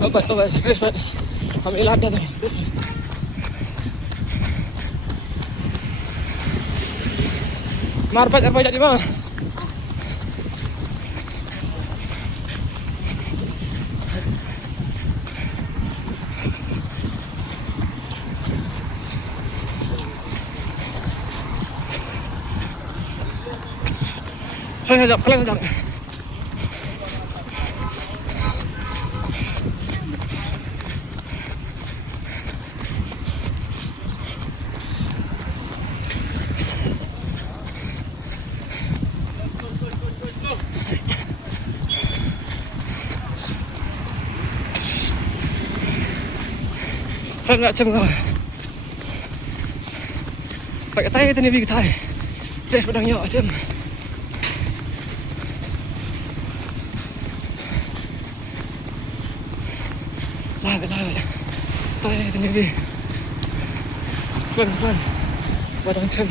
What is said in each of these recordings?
Obat. Terus, Pat. Ambil ada tu. Marpat apa jadi mana? Kalian ajak. Kalian nak cemang. Pakai tay tu ni big tay. Terus pedangnya macam. Lai. Tay tu ni big. Pelan. Pedang ceng.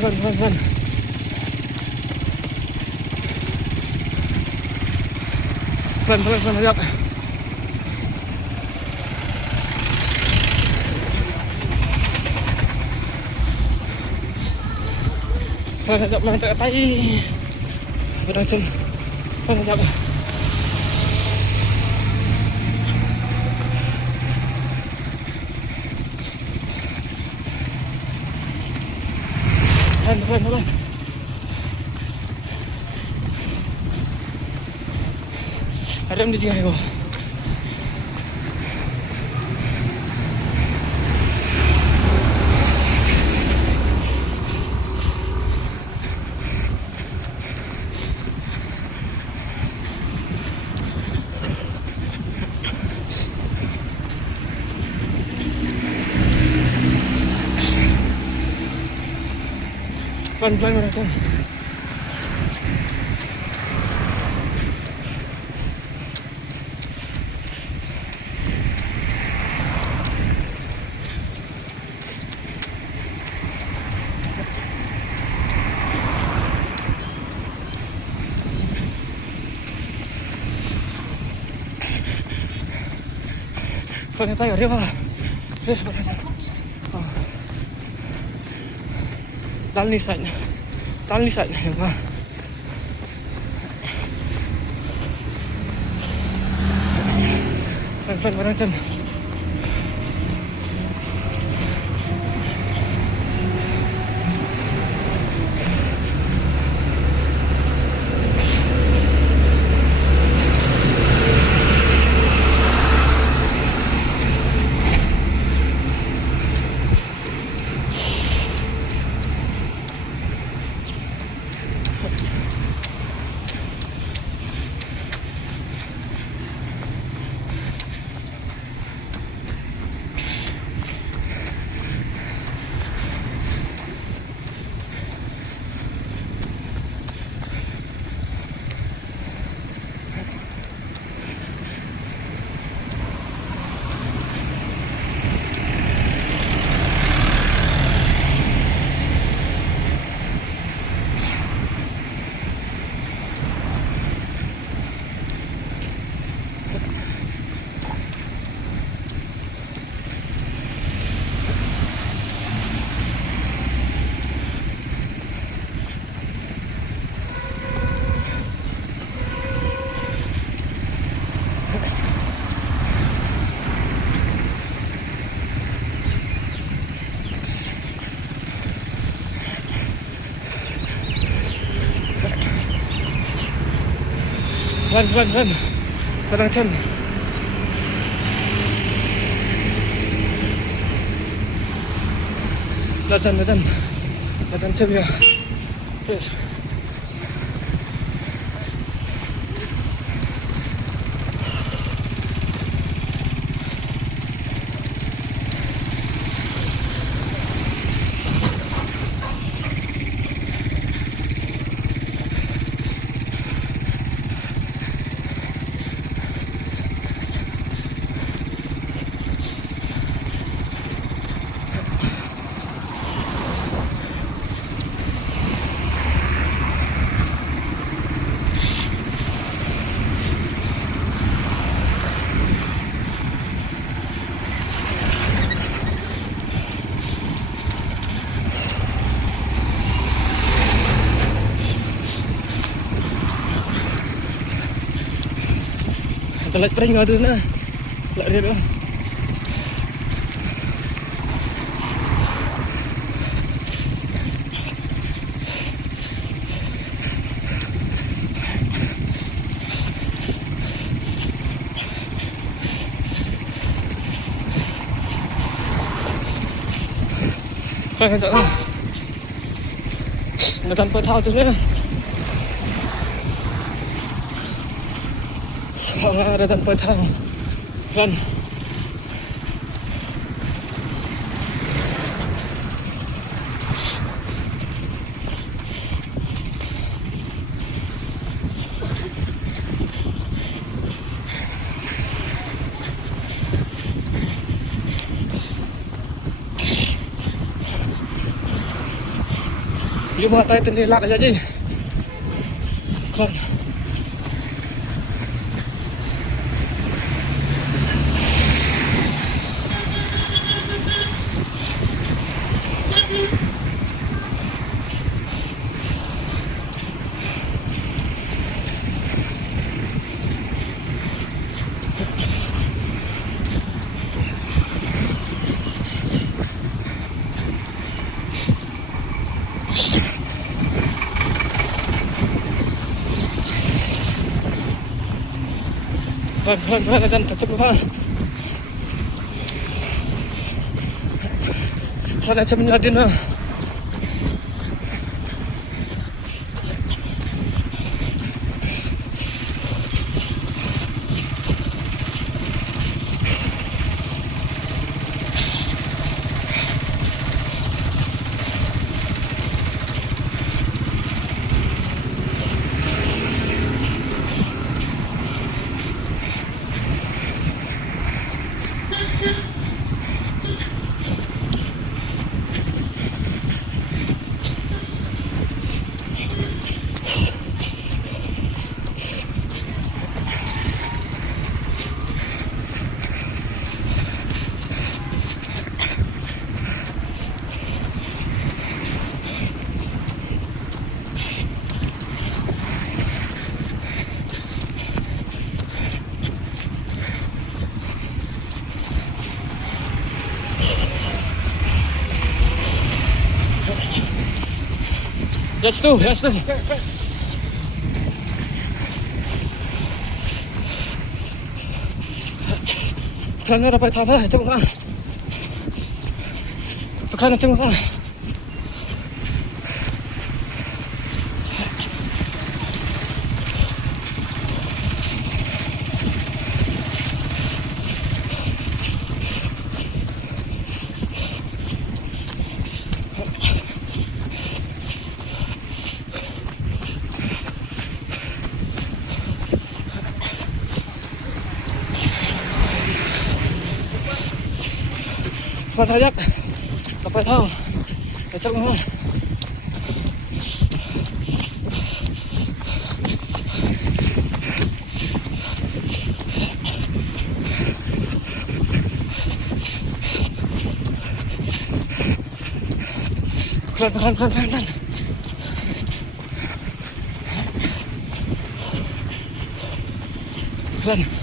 Pelan. Pelan, ajak. Pelan, tak tay. Pedang ceng. Pelan, ajak. Pelan. Ada yang di sini aku. Pelan macam. Pelan tayo, dia lah. Terus pelan. Dalam ni side. Nampak. Pelan macam. Run. Pedang cen. Lacan cen ya. Terus. Telat pering ada na. Telat dia tu. Kan tak lah. Nak tanpa tahu tu ni. Ada tanpa tahu. Kan. Dia buat tayar terlelak aja je. Kan. Pelan dan cepat. Pelan aja menyeladin lah. Just tu. Pelan dapat apa? Cepat. Pekan cepat. Cepat ajak. Dapat tahu. Cepat. Pelan. Pelan.